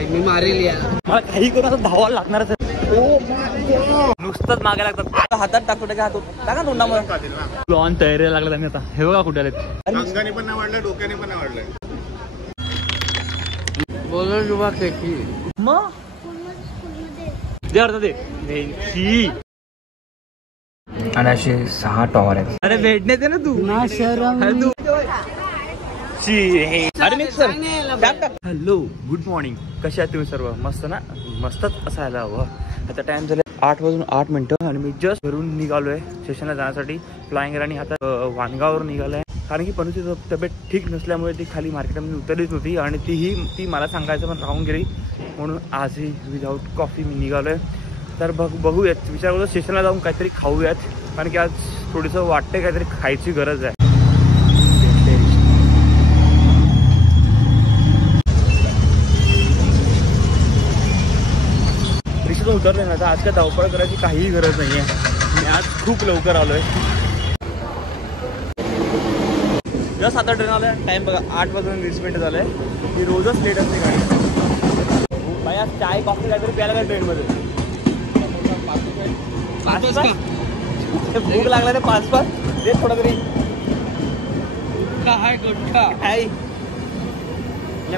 भाई, मी मारेल यार. मला काही करून असं धावायला लागणारच आहे. नुसतंच मागे लागतात. हातात टाकतो का हात टाका तोंडामध्ये. लॉन तयारीला लागला त्यांनी आता. हे बघा कुठे आलेत. अंगाने पण नाही वाढलं, डोक्याने पण नाही वाढलंय. बोलो जुबा केकी मग दे आणि असे 6 टॉवर आहेत. अरे भेटणे दे ना तू. ना शरम. अरे मिक्सर. Hello, good morning. कशा आहात तुम्ही सर्व? मस्त ना? मस्तच असायला हवं. आता टाइम झाले 8:08 आणि मी जस्ट घरून निघालोय स्टेशनला जाण्यासाठी. फ्लाइंग राणी आता वानगावरून निघालोय, कारण की पनुची तब्येत ठीक नसल्यामुळे ती खाली मार्केटमध्ये उतरलीच नव्हती आणि ती मला सांगायचं पण राहून गेली. म्हणून आजही विदाऊट कॉफी मी निघालोय. तर बघूयात, विचार करतो स्टेशनला जाऊन काहीतरी खाऊयात, कारण की आज थोडंसं वाटतंय काहीतरी खायची गरज आहे. रिक्षातून उतरले ना, तर आज काय धावपळ करायची काहीही गरज नाही आहे. मी आज खूप लवकर आलोय. जस्ट आता ट्रेन आलाय. टाइम बघा 8:20 झालंय. ही रोजच लेट असते गाडी. भाई आज चाय कॉफी काहीतरी प्यायला का ट्रेनमध्ये? 5 भूक लागला रे. 5 दे थोडा तरी. काय गुटखा काय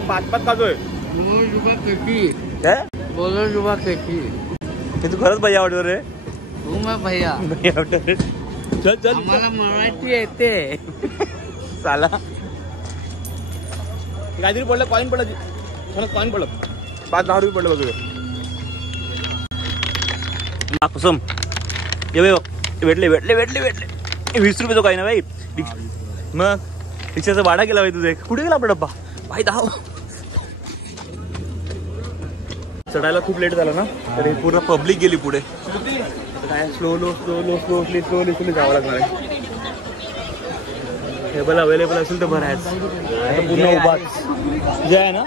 5 खातोय? बोलो जुबा केकी. काय बोलो जुबा केकी. हे तू खरंच भैया ऑर्डर रे? हो मग भैया. भैया ऑर्डर. चल चल, आम्हाला मराठी येते. चाला. काहीतरी पडलं, कॉईन पडलं. कॉईन पडलं. 5-10 रुपये पडलं बघ. कुसुम ये भेटले 20 रुपये तो काही ना भाई. मग रिक्षाचा भाडा केला भाई तुझे. कुठे गेला आपला डब्बा भाई? धाव. चढायला खूप लेट झाला ना, तर हे पूर्ण पब्लिक गेली पुढे. काय स्लोली जावं लागणार आहे. टेबल अवेलेबल असेल तर बरं आहे. पूर्ण उभा जे आहे ना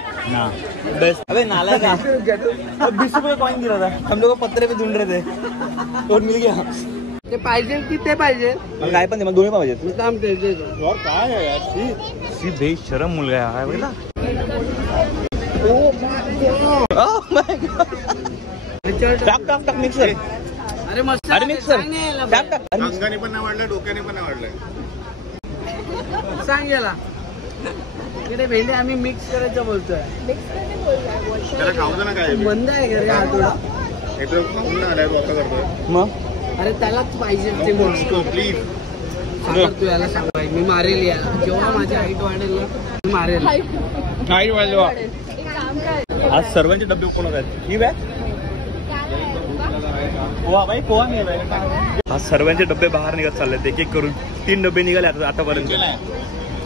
बेस्ट. अबे नाला का 20 रुपये कॉइन दिला था. हम लोग पत्रे पे ढूंढ रहे थे और मिल गया. ते पाहिजे की ते पाहिजे? मला काय पण दे, मला दोन्ही पाहिजे. काम द्यायचे और काय आहे यार? सी बेशरम मुलगा आहे बघा. टाक मिक्सर. अरे मस्त. अरे मिक्सर टाक. अंगाने पण नाही वाढलंय, डोक्याने पण नाही वाढलंय. सांग याला. इकडे भेंडे आम्ही मिक्स करायचं बोलतोय. त्याला खाऊ दे ना. काय बंद आहे का रे हा थोडा? एकदम खाऊन नाही आलाय, तू आता करतोय. मग अरे त्यालाच पाहिजे ते बोलतो. प्लीज तू याला सांग भाई, मी मारेल या. जेव्हा माझी हाईट वाढेल ना, मी मारेल. नाही वाजवा. आज सर्वांचे डबे ओपन होत आहेत. ही बॅग पोहा भाई, पोहा नाही. आज सर्वांचे डबे बाहेर निघत चालले एक एक करून. 3 डबे निघाले आतापर्यंत.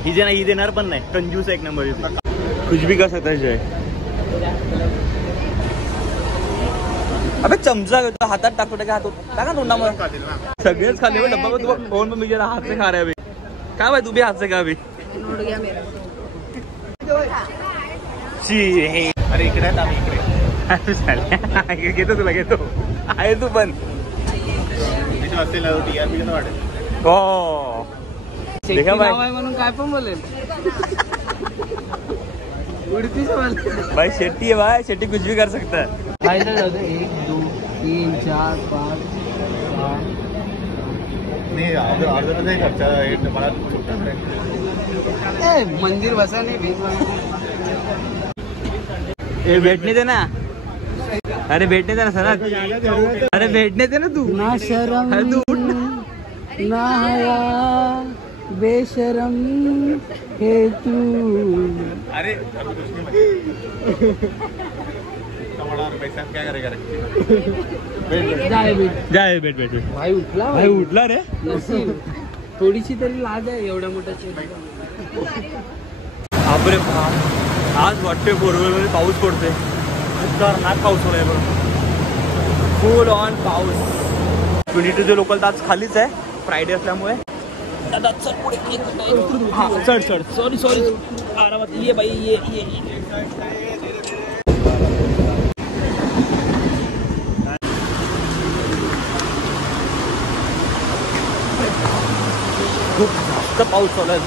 ही जे नाही ही देणार पण नाही. कंजूस एक नंबर. कुछ भी कर सकता है. अबे चमचा घेतो, हातात टाकतो का हात टाका तोंडामध्ये. सगळेच खाल्ले डब्बा. तू फोन पण मेरा हाथ से खा रहा है अभी. काय भाई तू भी हाथ से खा अभी. अरे इकडे इकडे घेतो तुला घेतो आहे तू पण. असेल TRP वाटेल. हो देखा भाई म्हणून काय पण बोलेल. भाई शेट्टी है भाई. शेट्टी कुछ भी कर सकता है. 1 2 3 4 5 नाही अर्धा नाही खर्च मला. मंदिर बसा नाही. भेटने दे ना. अरे भेटने दे ना सर. अरे भेटने दे ना तू. ना शरम ना हया बेशरम हे तू. अरे पैसा काय करेगा? जाय भेट भाई उठला. भाई उठला रे. थोडीशी तरी लाज आहे एवढ्या मोठ्याची. बापरे बाप. आज वाटतोय बोरवेलमध्ये पाऊस पडतोय. खतरनाक पाऊस होणार बरं. फुल ऑन पाऊस. 22 लोकल तर आज खालीच आहे, फ्रायडे असल्यामुळे. चढ सॉरी आरामात ये बाई ये. खूप जास्त पाऊस चालू आहे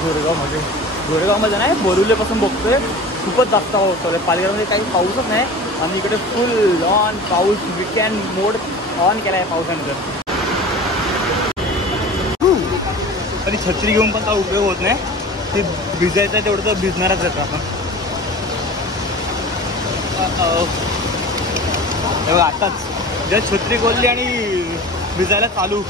गोरेगावमध्ये नाही, बोरिवलीपासून बघतोय खूपच जास्त पाऊस चालू आहे. पालघरमध्ये काही पाऊसच नाही आणि इकडे फुल ऑन पाऊस, वीकेंड मोड ऑन केला आहे पावसानंतर. आणि छत्री घेऊन पण काय उपयोग होत नाही, ते भिजायचं आहे तेवढं तर भिजणारच आहे आपण. तेव्हा आताच जर छत्री खोलली आणि भिजायला चालू.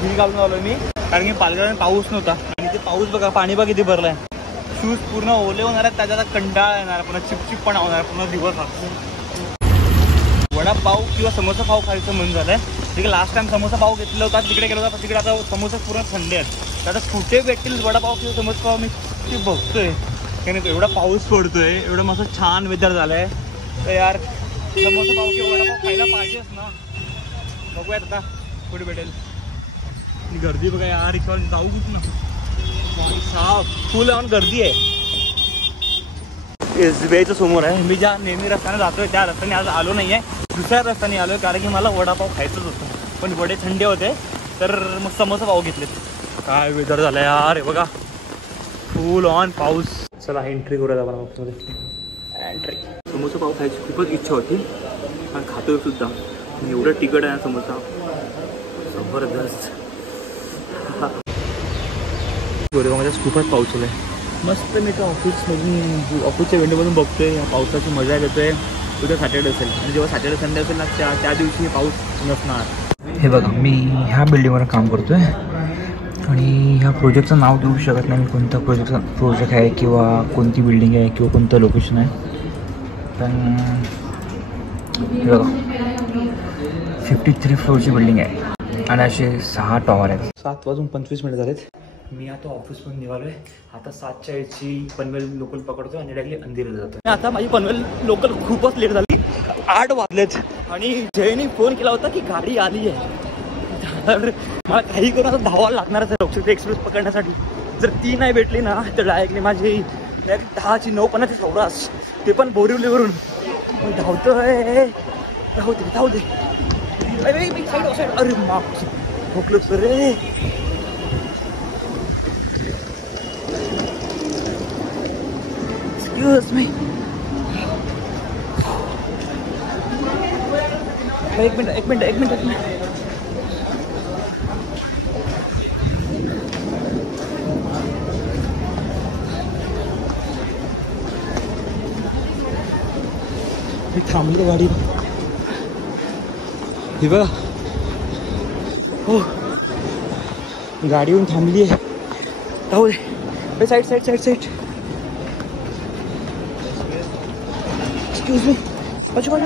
शूज घालून आलो मी, कारण की पालघर पाऊस नव्हता आणि ते पाऊस बघा, पाणी बघा किती भरलाय. शूज पूर्ण ओले होणार आहेत, त्याच्यात कंटाळा येणार, पुन्हा चिपचिप पण होणार पूर्ण दिवस. वडापाव किंवा समोसा पाव खायचं मन झालंय. तिकडे लास्ट टाइम समोसा पाव घेतला होता, तिकडे गेलो होता, तिकडे आता समोसा पूर्ण थंडे आहेत. आता कुठे भेटतील वडापाव किंवा समोसा पाव मी ते बघतोय, कारण एवढा पाऊस पडतोय, एवढं मस्त छान वेदर झालंय, तर यार समोसा पाव किंवा वडापाव खायला पाहिजेच ना. बघूयात आता कुठे भेटेल. गर्दी बघा यार, रिक्षावर जाऊ कुठं साफ फुल ऑन गर्दी आहे. SBIच्या समोर आहे. मी ज्या नेहमी रस्त्याने जातोय त्या रस्त्याने आज आलो नाही आहे, दुसऱ्या रस्त्याने आलो आहे, कारण की मला वडापाव खायचंच होतं. पण वडे थंडे होते, तर मग समोसा पाव घेतलेत. काय वेदर झालं यार, हे बघा फुल ऑन पाऊस. चला एंट्री करूया आपण बॉक्समध्ये. एंट्री. समोसा पाव खायची खूपच इच्छा होती आणि खातोय सुद्धा. एवढं तिखट आहे समोसा, जबरदस्त. गोरेगावमध्ये खूपच पाऊस चालू आहे. मस्त मी त्या ऑफिसच्या विंडोमधून बघतोय, या पावसाची मजा घेतोय. उद्या सॅटर्डे असेल आणि जेव्हा सॅटर्डे संडे असेल ना, त्या दिवशी पाऊस नसणार. हे बघा, मी ह्या बिल्डिंगवर काम करतो आहे आणि ह्या प्रोजेक्टचं नाव देऊ शकत नाही मी, कोणता प्रोजेक्ट आहे किंवा कोणती बिल्डिंग आहे किंवा कोणतं लोकेशन आहे. पण हे बघा 53 फ्लोअरची बिल्डिंग आहे आणि असे 6 टॉवर आहेत. 7:25 झालेत. मी आता ऑफिसमधून निघालो आहे. आता 7च्या याची पनवेल लोकल पकडतो आणि डायरेक्टली अंधेरीला जातो. आता माझी पनवेल लोकल खूपच लेट झाली, 8 वाजलेत आणि जयने फोन केला होता की गाडी आली आहे. तर मला काही करून आता धावायला लागणारच आहे लोकशक्ती एक्सप्रेस पकडण्यासाठी. जर ती नाही भेटली ना, तर डायरेक्टली माझी 10ची 9:50 सौरास, ते पण बोरिवलीवरून धावतोय. धावू दे. अरे मा ठोकलो सर रे. Excuse me. एक मिनिट. मी थांबलो गाडी. हे बघा, हो गाडी येऊन थांबली आहे. जाऊ दे. साईड. Excuse me. अच्छा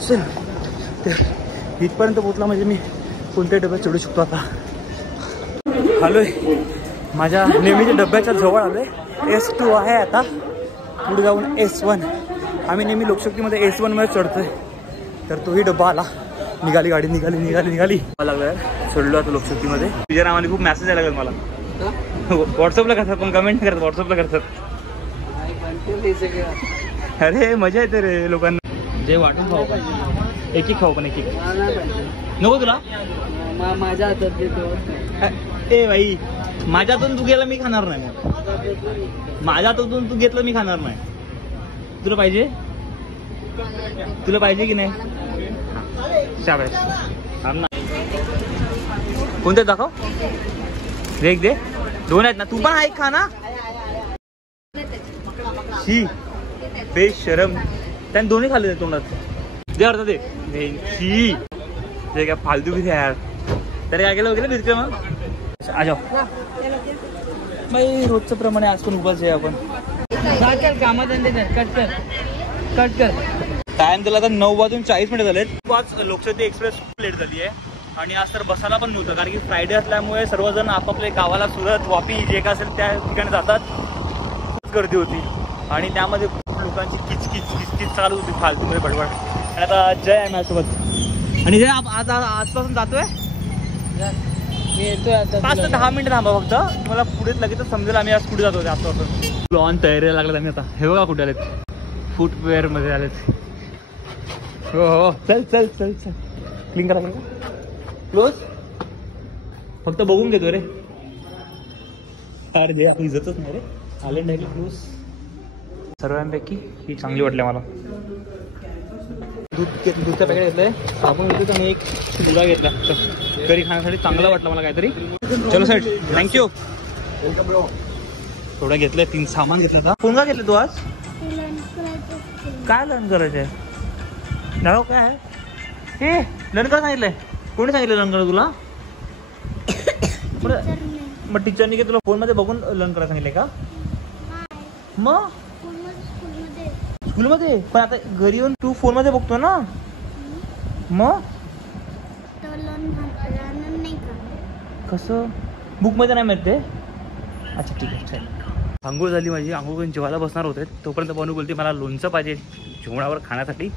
चल, ते इथपर्यंत पोचला म्हणजे मी कोणत्याही डब्यात चढू शकतो. आता आलोय माझ्या नेहमीच्या डब्याच्या जवळ आलोय. S2 आहे, आता पुढे जाऊन S1. आम्ही नेहमी लोकशक्तीमध्ये S1 मध्ये चढतोय, तर तोही डब्बा आला. निघाली गाडी, निघाली. लागलं चढलो आता लोकशक्तीमध्ये. तुझ्या नावाने खूप मेसेज यायला लागेल मला. व्हॉट्सअपला करतात, पण कमेंट करतात, व्हॉट्सअपला करतात. अरे मजा येते रे लोकांना. जे वाटून खाऊ पाहिजे, एक खाऊ, पण एक नको तुला. माझ्या हातात देतो. ए भाई, माझ्या हातून तू गेला मी खाणार नाही. मग माझ्या हातून तू घेतलं मी खाणार नाही. तुला पाहिजे की नाही? शाबास. कोणते दाखव. एक दे. 2 आहेत ना, तू पण एक खा ना. शी बेशरम, त्याने दोन्ही खाल्ले तोंडात. दे अर्धा दे. शी ते काय फालतू किती यार. तर काय केलं वगैरे बिस्किट. मग आ जाओ बाई, रोजचं प्रमाणे आज पण उभाच आहे आपण. कामाधंदे कट कर. टाइम दिला तर 9:40 झालेत. आज लोकशक्ती एक्सप्रेस लेट झाली आहे आणि आज तर बसायला पण नव्हतं, कारण की फ्रायडे असल्यामुळे सर्वजण आपापल्या गावाला, सुरत, वापी जे काय असेल त्या ठिकाणी जातात. गर्दी होती आणि त्यामध्ये लोकांची किचकिच चालू होती फालतूमध्ये बडबड. आणि आता जय आहे माझ्यासोबत. आणि जय आजपासून जातोय. मी येतोय आता. 5 ते 10 मिनिटं थांबा फक्त, तुम्हाला पुढे लगेच समजेल आम्ही आज कुठे जातो. आजपासून लॉन तयारी लागलेत आम्ही आता. हे बघा कुठे आलेत, फुटवेअर मध्ये आलेत. हो चल. क्लीन करा. क्लोज. फक्त बघून घेतो रे. अरे दे इज्जतच नाही रे. आयलंड आहे क्रूज. सर्वांपैकी ही चांगली वाटली मला. दूधचं पॅकेट घेतलंय आपण घेतो. तर मी एक गुळा घेतला घरी खाण्यासाठी. चांगला वाटला मला काहीतरी. चलो सेट थँक्यू. थोडं घेतलंय 3 सामान घेतलं होता. कोणता घेतलं तू आज? काय लर्न करायचंय? नाव काय आहे? हे लर्न करा सांगितलंय. कोणी सांगितलं लर्न करा तुला? मग टीचरनी की तुला फोनमध्ये बघून लर्न करायला सांगितलंय का? मग स्कूलमध्ये पण आता घरी येऊन तू फोनमध्ये बघतो ना. मग कसं बुकमध्ये नाही मिळते? अच्छा ठीक आहे चल. आंघोळ झाली माझी. आंघोळ करून जेवायला बसणार होते तोपर्यंत बनू बोलते मला लोणचं पाहिजे जेवणावर खाण्यासाठी.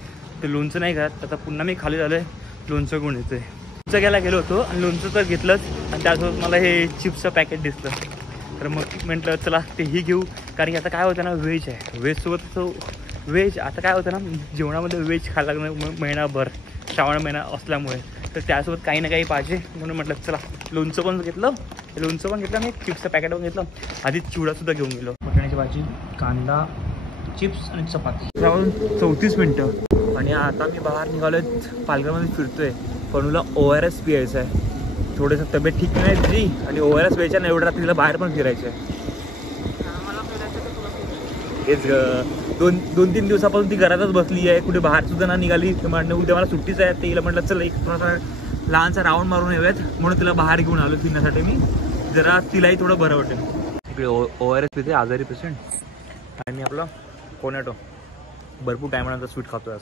ते लोणचं नाही घात. आता पुन्हा मी खाली झालोय. लोणचं घेऊन येतोय. लोणचं घ्यायला गेलो होतो आणि लोणचं तर घेतलंच आणि त्यासोबत मला हे चिप्सचं पॅकेट दिसलं. तर मग म्हटलं चला तेही घेऊ. कारण की आता काय होतं ना व्हेज आहे. व्हेजसोबत व्हेज आता काय होतं ना जेवणामध्ये व्हेज खायला लागणं महिनाभर श्रावण महिना असल्यामुळे. तर त्यासोबत काही ना काही पाहिजे म्हणून म्हटलं चला लोणचं पण घेतलं. लोणचं पण घेतलं आणि चिप्सचं पॅकेट पण घेतलं. आधी चिवडासुद्धा घेऊन गेलो. वाटाण्याची भाजी, कांदा, चिप्स आणि चपाती. राहून 34 मिनटं आणि आता मी बाहेर निघालो आहे. पालघरमध्ये फिरतोय. पणूला ORS पियायचं आहे. थोडंसं तब्येत ठीक नाही तिची आणि ORS प्यायच्या नाही एवढं रात्रीला बाहेर पण फिरायचं आहे. हेच 2-3 दिवसापासून ती घरातच बसली आहे. कुठे बाहेर सुद्धा ना निघाली. म्हणून उद्या मला सुट्टीच आहे. तिला म्हटलं चला एक थोडासा लहानसा राऊंड मारून येऊयात म्हणून तिला बाहेर घेऊन आलो फिरण्यासाठी. मी जरा तिलाही थोडं बरं वाटेल. इकडे ORS पिते आजारी पेशंट आणि आपला कोनॅटो. भरपूर टायमानंतर स्वीट खातोय आज.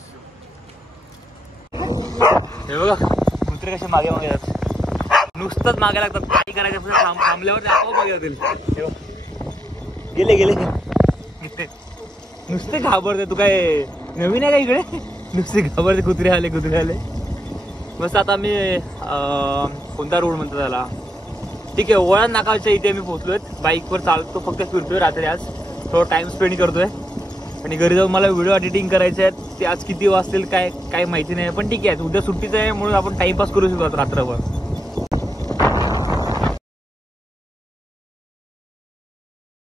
हे बघा कुत्रे कसे मागे मागे जातात. नुसतंच मागे लागतात. काही करायचं थांबल्यावर आपोआप मागे जातील. हे बघ गेले गेले नुसते घाबरते. तू काय नवीन आहे का इकडे? नुसते घाबरते. कुत्रे आले कुत्रे आले. मस्त आता मी कोणता रोड म्हणतो त्याला ठीक आहे वळण नाकाच्या इथे मी पोहोचलोय. बाईकवर चालतो फक्त फिरतोय रात्री. आज थोडा टाइम स्पेंड करतोय आणि घरी जाऊन मला व्हिडिओ एडिटिंग करायचे आहेत. ते आज किती वाजतील काय काय माहिती नाही पण ठीक आहे. उद्या सुट्टीचं आहे म्हणून आपण टाइमपास करू शकतो रात्रभर.